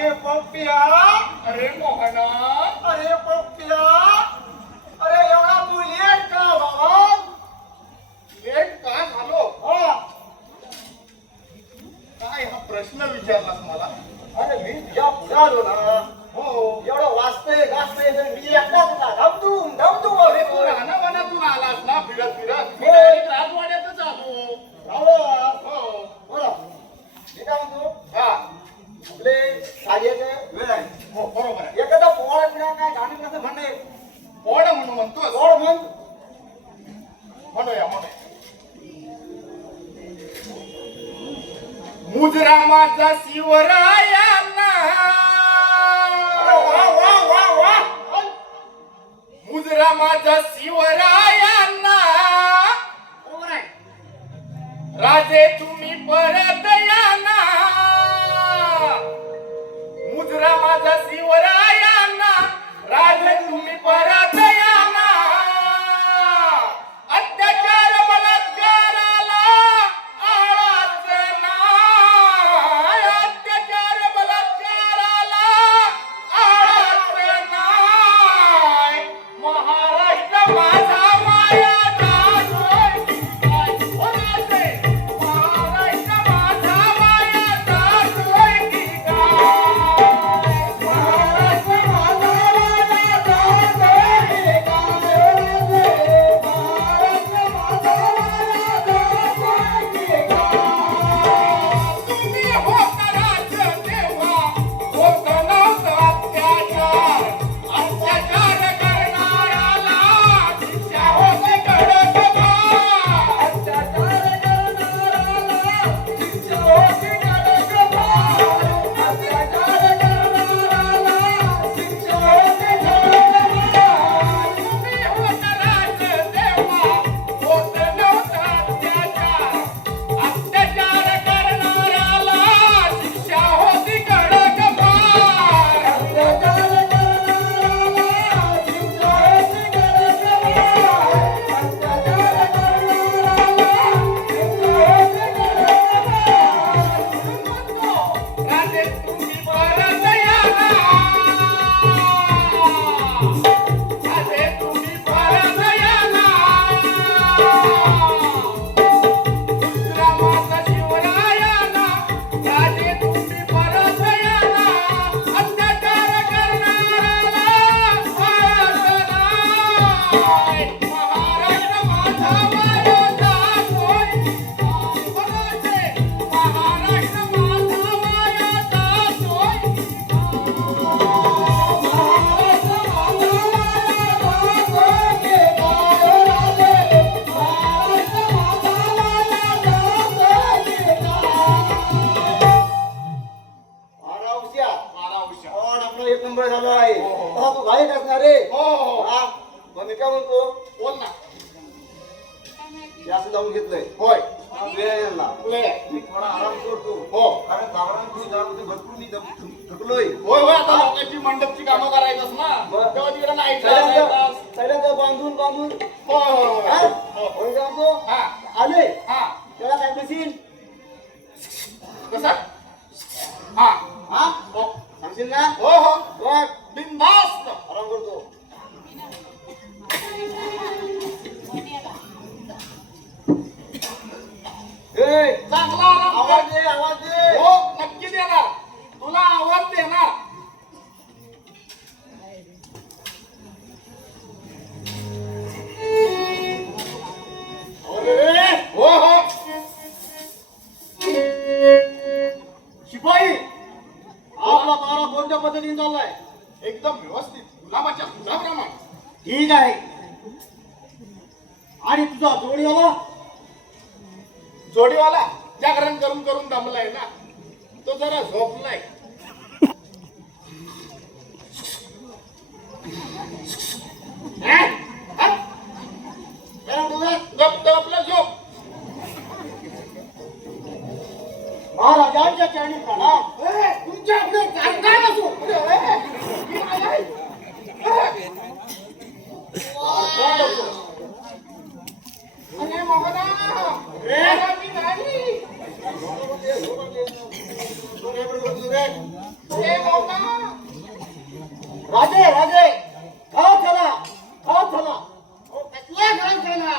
अरे पप्पिया, अरे मोहना, अरे पप्पिया, अरे एवढा तू लेट का बाबा? लेट का झालो? हा, काय हा प्रश्न विचारलास मला? अरे मी तुझ्या पुढे आलो ना. हो, एवढं वाचतंय गाजतंय तर मी एकटाच होता. धमधूम अरे तू रानावनातून आलास ना फिरत फिरत, मी डायरेक्ट राजवाड्यातच आलो. हो, बोला, मी काय म्हणतो, हा, आपले कार्याचं वेळ आहे. हो, बरोबर आहे. एखादा पोळा पिळा काय गाणी कसं म्हणणे, कोण म्हणून म्हणतोस? पोळ म्हण. म्हणूया म्हणूया. मुजरा माझा शिवरायांना, वा वा वा वा. मुजरा माझा शिवरायांना, बरोबर आहे. राजे तुम्ही परत या ना. मुजरा माझा शिवरायांना, राजे तुम्ही परत या ना. अत्याचार बलात्काराला आळाच नाय. अत्याचार बलात्काराला आळाच नाय. महाराष्ट्र माझा मायाचा सोय की काय? ओ राजे, महाराष्ट्र माझा मायाचा सोय की काय? महाराष्ट्र माझा मायाचा सोय की काय? महाराष्ट्र माझा मायाचा सोय की काय? तुम्ही होता राज्य तेव्हा होत नव्हतं अत्याचार. अत्याचार करणाऱ्याला शिक्षा होते कडक फार. अत्याचार करणाऱ्याला शिक्षा होते कडक फार. अत्याचार करणाऱ्याला शिक्षा होते कडक फार. तुम्ही होता राज्य तेव्हा होत नव्हतं अत्याचार. अत्याचार करणाऱ्याला शिक्षा होती कडक फार. अत्याचार करणाऱ्याला शिक्षा होती कडक फार. अत्याचार करणाऱ्याला शिक्षा होती कडक फार. राजे तुम्ही परत या ना. राजे तुम्ही परत या ना. दुसरा माझा शिवरायांना, राजे तुम्ही परत या ना. अत्याचार करणाऱ्याला आळस नाय. महाराष्ट्र माझा मायाचा सोय की काय? राजे, महाराष्ट्र माझा मायाचा सोय की काय? महाराष्ट्र माझा मायाचा सोय की काय? राजे, महाराष्ट्र माझा मायाचा सोय की काय? अरे उश्या, मारावश्या. पण आपलं एक नंबर झालं आहे. हो, हो. हा, तू गायक असणार रे. हो, हो, हा, मग मी काय म्हणतो, बोल ना. जास्त जाऊन घेतलंय. होय, हा, वेळ आहे ना. ले. मी थोडा आराम करतो. हो. कारण गावाला तू जाऊन ते भरपूर मी थकलोय. होय होय, आता लोकांची मंडपची कामं करायचंच ना. बरं. तेव्हा तिकडे नाही सगळ्यांचं बांधून बांधून हा? हो. कोण सांगतो हा, आले हा. त्याला काय देशील? कसा? हा, हा, हो, सांगशील ना? हो, हो. बघ, बिनधास्त. आराम करतो. ए, चांगला आराम आवाज कर. दे, आवाज दे. हो, नक्की देणार. तुला आवाज देणार. अरे, हो, हो. शिपाई आपला तारा कोणत्या पद्धतीने चाललाय? एकदम व्यवस्थित गुलाबाच्या फुलाप्रमाणे. ठीक आहे. आणि तुझा जोडीवाला जोडीवाला जागरण करून करून दमलाय ना, तो जरा झोपलाय. हा? हा? काय म्हणतो बे? गप आपला झोप. महाराजांच्या चरणी प्रणाम. तुमच्या पुढे चालणार नसो. अरे मोहना, रे मी नाही. रे ए बाबा राजे राजे खाओ चला ओ कसला काय झाला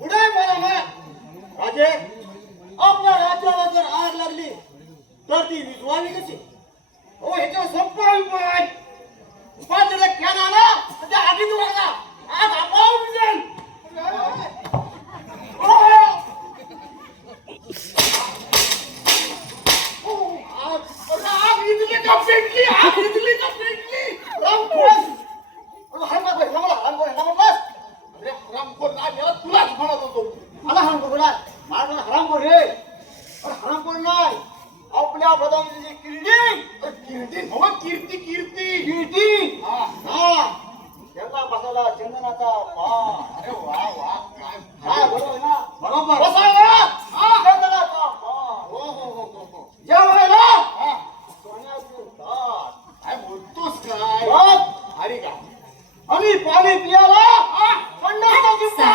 पुढे बोला ना राजे आपल्या राज्याला जर आग लागली तर ती विझवावी कशी हो ह्याच्या सोपा उपाय जर कॅन आला तर त्या आगीत वागा आग आपोआप विझेल आग इथली का पेटली अरे हरामखोर ना याला तुलाच म्हणत होतो आपल्या प्रधानमंत्रीची कीर्ती नव कीर्ती कीर्ती हा त्यांना बसायला चंदनाचा पाय अरे वा काय बरोबर आहे ना बरोबर बसायला चंदनाचा पाय हो जेवायला हा सोन्याचे ताट काय बोलतोस काय बघ, अरे का आणि पाणी पियाला थंडाचा जिंकला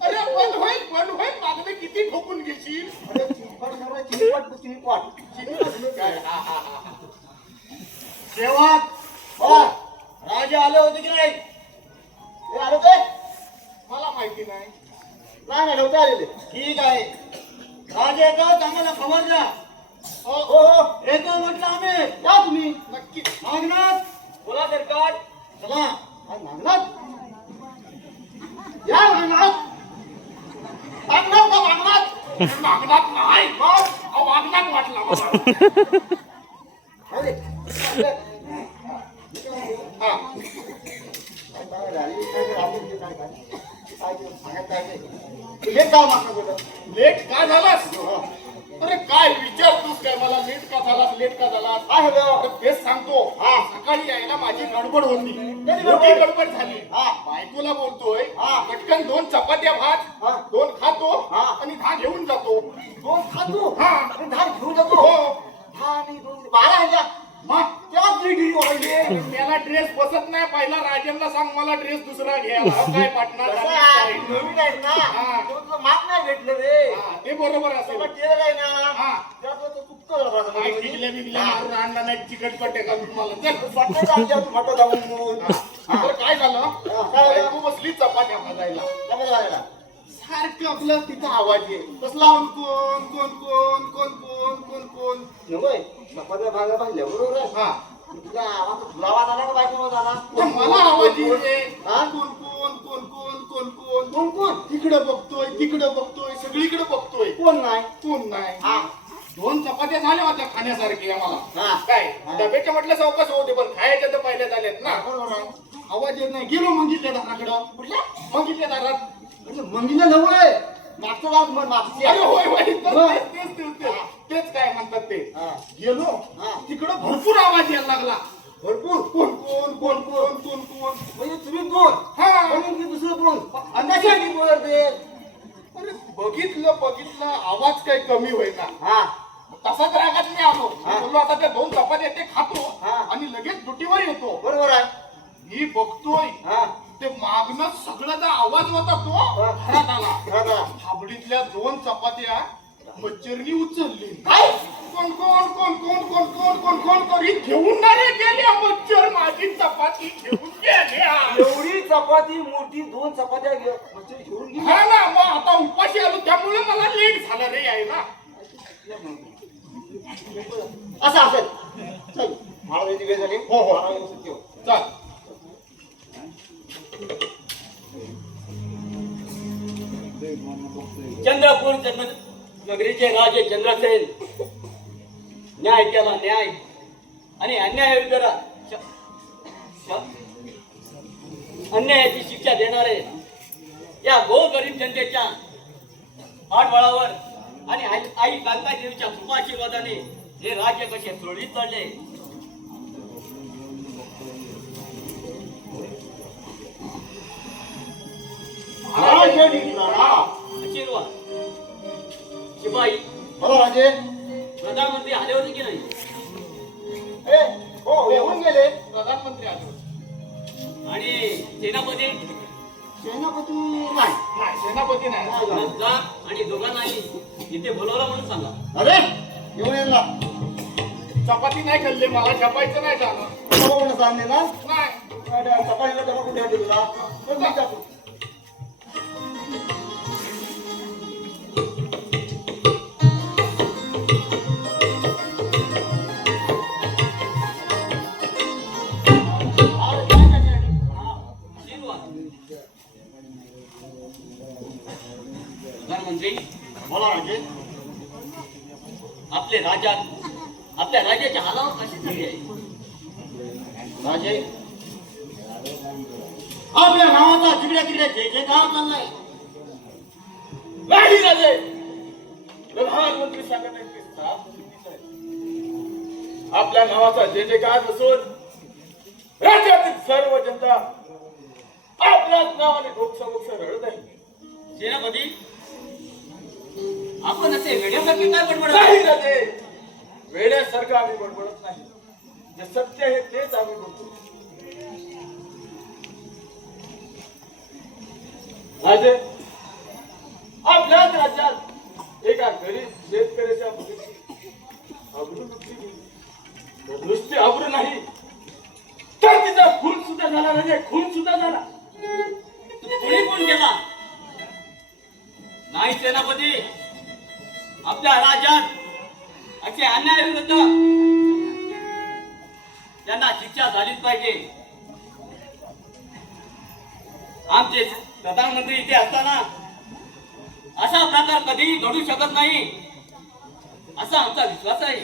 अरे बंद होईल मागणे किती ठोकून घेशील अरे चिंपट काय सेवक राजे आले होते की नाही हे आले ते मला माहिती नाही नाही नव्हते आलेले ठीक आहे राजे येतो आम्हाला खबर द्या हो येतो म्हटलं आम्ही या तुम्ही नक्की नागनाथ बोला सरकार चला नागनाथ या नागनाथ मागणात नाही वागण्यात वाटला मला अरे हा लेट का झालास अरे काय विचारतोस काय मला लेट का झालास अरे तेच सांगतो सकाळी यायला माझी गडबड होती मोठी गडबड झाली बायकोला बोलतोय पटकन 2 चपात्या भात 2 खातो आणि 10 घेऊन जातो दोन खातो हा धान घेऊन जातो हो दहा आणि दोन 12 हजार मग त्याच रेडी व्हायले त्याला ड्रेस बसत नाही पहिला राजेंना सांग मला ड्रेस दुसरा घ्यायला हो काय पाटणार कसं आहे, नवीन आहेत ना हा. तो तुला माप नाही भेटलं रे ते बरोबर असेल तुला टेलर आहे ना हा. त्यात तो चुकतो जरा जरा. काय टिकल्या बिकल्या मारून आणला नाही चिकटपट आहे का तुम्हाला चल. वाटलं का आमच्या फाटं जाऊन म्हणून. बरं, काय झालं काय झालं? तू बसली चपात्या भाजायला जमा झालेला. सारखं आपलं तिथं आवाज आहे कसला कोण कोण कोण कोण कोण कोण कोण नव्हे, चपात्या भागा भाजल्या बरोबर आहे. हा तुला आवाज आला का बायकोवर आला? तर मला आवाज येते हा? कोण कोण कोण कोण कोण कोण कोण कोण? तिकडं बघतोय सगळीकडे बघतोय कोण नाही? कोण नाही हा. 2 चपात्या झाल्या होत्या खाण्यासारख्या हा. मला काय हा. डब्याच्या म्हटलं चौकस होते पण खायच्या तर पहिल्या झाल्यात ना बरोबर आहे. आवाज येत नाही गेलो मंगितल्या दाराकडं कुठल्या मंगितल्या दारात म्हणजे मंगीला नव्हे, मागचं दात मग मागची अरे आहे. होय होय. तेच काय म्हणतात ते हा. गेलो हा. तिकडं भरपूर आवाज यायला लागला भरपूर. कोण कोण कोण कोण कोण कोण म्हणजे तुम्ही कोण? हा म्हणून की दुसरं कोण? अंदाजाने बोलते. अरे बघितलं आवाज काही कमी होईना हा. तसाच रागात मी आलो हा. बोललो आता त्या 2 चपात्या ते खातो हा. आणि लगेच दुटीवर येतो बरोबर आहे. मी बघतोय हा. ते मागणं सगळं जो आवाज होता तो हा. घरात आला हा. हाबडीतल्या 2 चपात्या मच्छरनी उचलली काय? कोण कोण कोण कोण कोण कोण कोण कोण तरी घेऊन नाही गेले मच्छर माझी चपाती घेऊन गेल्या एवढी चपाती मोठी 2 चपात्या म्हणजे घेऊन गेली. हा ना मग आता उपाशी आलो त्यामुळे मला लेट झालं रे यायला असं असेल. चल, मला वेळची वेळ झाली. हो, हो. मला व्यवस्थित ठेव. चल चंद्रपूर नगरीचे राजे चंद्रसेन न्याय केला न्याय आणि अन्यायाची शिक्षा देणारे या गोरगरीब जनतेच्या पाठबळावर आणि आई कांतादेवीच्या कृपाशीर्वादाने हे राज्य कसे सुरळीत चालले. आशीर्वाद शिपाई बोला राजे. प्रधानमंत्री आले होते की नाही? ए, हो, येऊन गेले. प्रधानमंत्री आले आणि सेनापती सेनापती नाही. नाही सेनापती नाही नाही झाले. जा आणि दोघांनाही इथे बोलवलं म्हणून सांगा. अरे, येऊन ये खाल्ला चपाती नाही खाल्ली मला छपायचं नाही जाणं कोण सांगले ना नाही चपातीला डबा कुठे ठेवला पण मी टाकू. प्रधानमंत्री बोला राजे. आपल्या राज्याची हालावत कशी झाली आहे? राजे आपल्या गावाचा तिकडे तिकडे जे काम चाललंय नाही राजे प्रधानमंत्री सांगत आहेत ते साफ चुकीचं आहे. आपल्या नावाचा जे काय नसून राज्यातील सर्व जनता आपल्याच नावाने घोक्ष रडत आहे. सेनापती आपण असे वेड्यासारखे काय बडबड नाही राजे वेड्यासारखं आम्ही बडबडत नाही. जे सत्य आहे तेच आम्ही बोलतो. राजे आपल्याच राज्यात एका गरीब शेतकऱ्याच्या मुलीची अब्रूवृत्ती केली. तर नुसती अब्रू नाही तर तिचा खून सुद्धा झाला राजे खून सुद्धा झाला. कोणी कोण केला? नाही सेनापती आपल्या राज्यात असे अन्याय विरुद्ध त्यांना शिक्षा झालीच पाहिजे. आमचे प्रधानमंत्री इथे असताना असा प्रकार कधीही घडू शकत नाही असा आमचा विश्वास आहे.